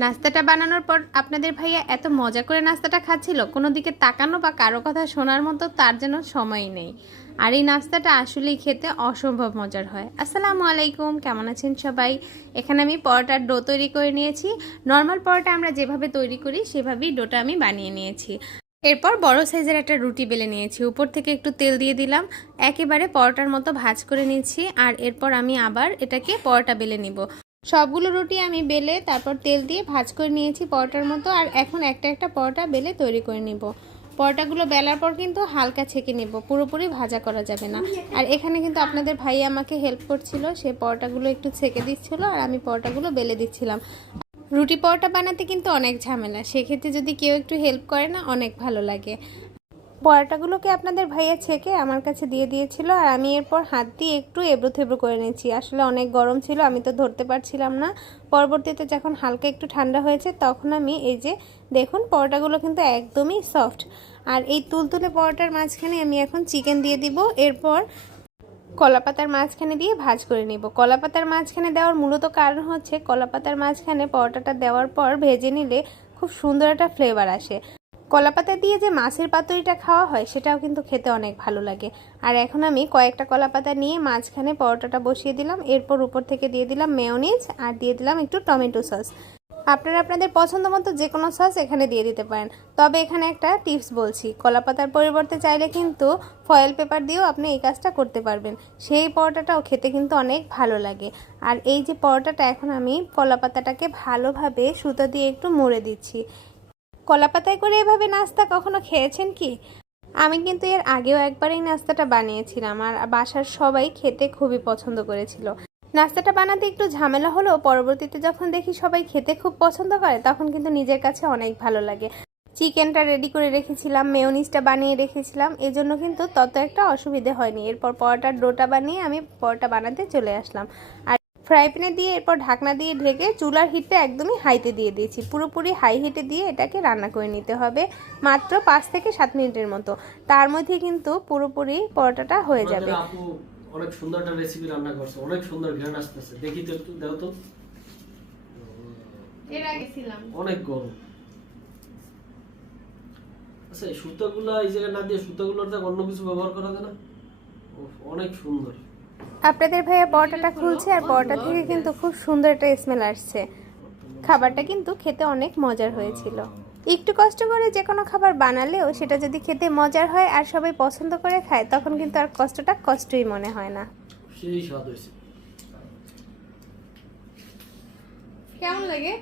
নাস্তাটা বানানোর পর আপনাদের ভাইয়া এত মজা করে নাস্তাটা খাচ্ছিল, কোনো দিকে তাকানো বা কারো কথা শোনার মতো তার যেন সময় নেই। আর এই নাস্তাটা আসলেই খেতে অসম্ভব মজার হয়। আসসালামু আলাইকুম, কেমন আছেন সবাই? এখানে আমি পরোটার ডো তৈরি করে নিয়েছি। নর্মাল পরোটা আমরা যেভাবে তৈরি করি সেভাবেই ডোটা আমি বানিয়ে নিয়েছি। এরপর বড় সাইজের একটা রুটি বেলে নিয়েছি, উপর থেকে একটু তেল দিয়ে দিলাম, একেবারে পরোটার মতো ভাঁজ করে নিচ্ছি। আর এরপর আমি আবার এটাকে পরোটা বেলে নিব। সবগুলো রুটি আমি বেলে তারপর তেল দিয়ে ভাঁজ করে নিয়েছি পরোটার মতো। আর এখন একটা একটা পরোটা বেলে তৈরি করে নিব। পরোটাগুলো বেলার পর কিন্তু হালকা ছেঁকে নেব, পুরোপুরি ভাজা করা যাবে না। আর এখানে কিন্তু আপনাদের ভাই আমাকে হেল্প করছিল, সে পরোটাগুলো একটু ছেঁকে দিচ্ছিল আর আমি পরোটাগুলো বেলে দিচ্ছিলাম। রুটি পরোটা বানাতে কিন্তু অনেক ঝামেলা, সেক্ষেত্রে যদি কেউ একটু হেল্প করে না অনেক ভালো লাগে। পরোটাগুলোকে আপনাদের ভাইয়া ছেঁকে আমার কাছে দিয়ে দিয়েছিল আর আমি এরপর হাত দিয়ে একটু এবড়ো থেবড়ো করে নিয়েছি। আসলে অনেক গরম ছিল, আমি তো ধরতে পারছিলাম না। পরবর্তীতে যখন হালকা একটু ঠান্ডা হয়েছে তখন আমি এই যে দেখুন পরোটাগুলো কিন্তু একদমই সফট। আর এই তুলতুলে পরোটার মাঝখানে আমি এখন চিকেন দিয়ে দিব। এরপর কলাপাতার মাঝখানে দিয়ে ভাজ করে নিব। কলাপাতার মাঝখানে দেওয়ার মূলত কারণ হচ্ছে কলাপাতার মাঝখানে পরোটাটা দেওয়ার পর ভেজে নিলে খুব সুন্দর একটা ফ্লেভার আসে। কলাপাতা দিয়ে যে মাছের পাতুরিটা খাওয়া হয় সেটাও কিন্তু খেতে অনেক ভালো লাগে। আর এখন আমি কয়েকটা কলাপাতা নিয়ে মাঝখানে পরোটাটা বসিয়ে দিলাম। এরপর উপর থেকে দিয়ে দিলাম মেয়োনিজ আর দিয়ে দিলাম একটু টমেটো সস। আপনারা আপনাদের পছন্দ মতো যে কোনো সস এখানে দিয়ে দিতে পারেন। তবে এখানে একটা টিপস বলছি, কলাপাতার পরিবর্তে চাইলে কিন্তু ফয়েল পেপার দিয়েও আপনি এই কাজটা করতে পারবেন, সেই পরোটাটাও খেতে কিন্তু অনেক ভালো লাগে। আর এই যে পরোটাটা এখন আমি কলাপাতাটাকে ভালোভাবে সুতো দিয়ে একটু মুড়ে দিচ্ছি। কলাপাতায় করে এভাবে নাস্তা কখনো খেয়েছেন কি? আমি কিন্তু এর আগেও একবার এই নাস্তাটা বানিয়েছিলাম আর বাসার সবাই খেতে খুবই পছন্দ করেছিল। নাস্তাটা বানাতে একটু ঝামেলা হলেও পরবর্তীতে যখন দেখি সবাই খেতে খুব পছন্দ করে তখন কিন্তু নিজের কাছে অনেক ভালো লাগে। চিকেনটা রেডি করে রেখেছিলাম, মেয়োনিজটা বানিয়ে রেখেছিলাম, এজন্য কিন্তু তত একটা অসুবিধে হয়নি। এরপর পরোটার ডোটা বানিয়ে আমি পরোটা বানাতে চলে আসলাম। আর ফ্রাই প্যানে দিয়ে এরপর ঢাকনা দিয়ে ঢেকে চুলার হিটটা একদমই হাইতে দিয়ে দিয়েছি। পুরোপুরি হাই হিটে দিয়ে এটাকে রান্না করে নিতে হবে মাত্র 5 থেকে 7 মিনিটের মতো। তার মধ্যে কিন্তু পুরোপুরি পরোটাটা হয়ে যাবে। অনেক সুন্দর একটা রেসিপি রান্না করছো, অনেক সুন্দর ঘ্রাণ আসতেছে, দেখি তো একটু দাও তো। এর আগে ছিলাম অনেক গরম। আচ্ছা এই সুতাগুলো এই জায়গায় না দিয়ে সুতাগুলোর তো অন্য কিছু ব্যবহার করা যায় না? অনেক সুন্দর। আপনাদের ভাইয়া পরোটাটা খুলছে আর পরোটা থেকে কিন্তু খুব সুন্দর একটা স্মেল আসছে। খাবারটা কিন্তু খেতে অনেক মজার হয়েছিল। একটু কষ্ট করে যে কোনো খাবার বানালেও সেটা যদি খেতে মজার হয় আর সবাই পছন্দ করে খায় তখন কিন্তু আর কষ্টটা কষ্টই মনে হয় না। সেই স্বাদ হয়েছে। কেমন লাগে?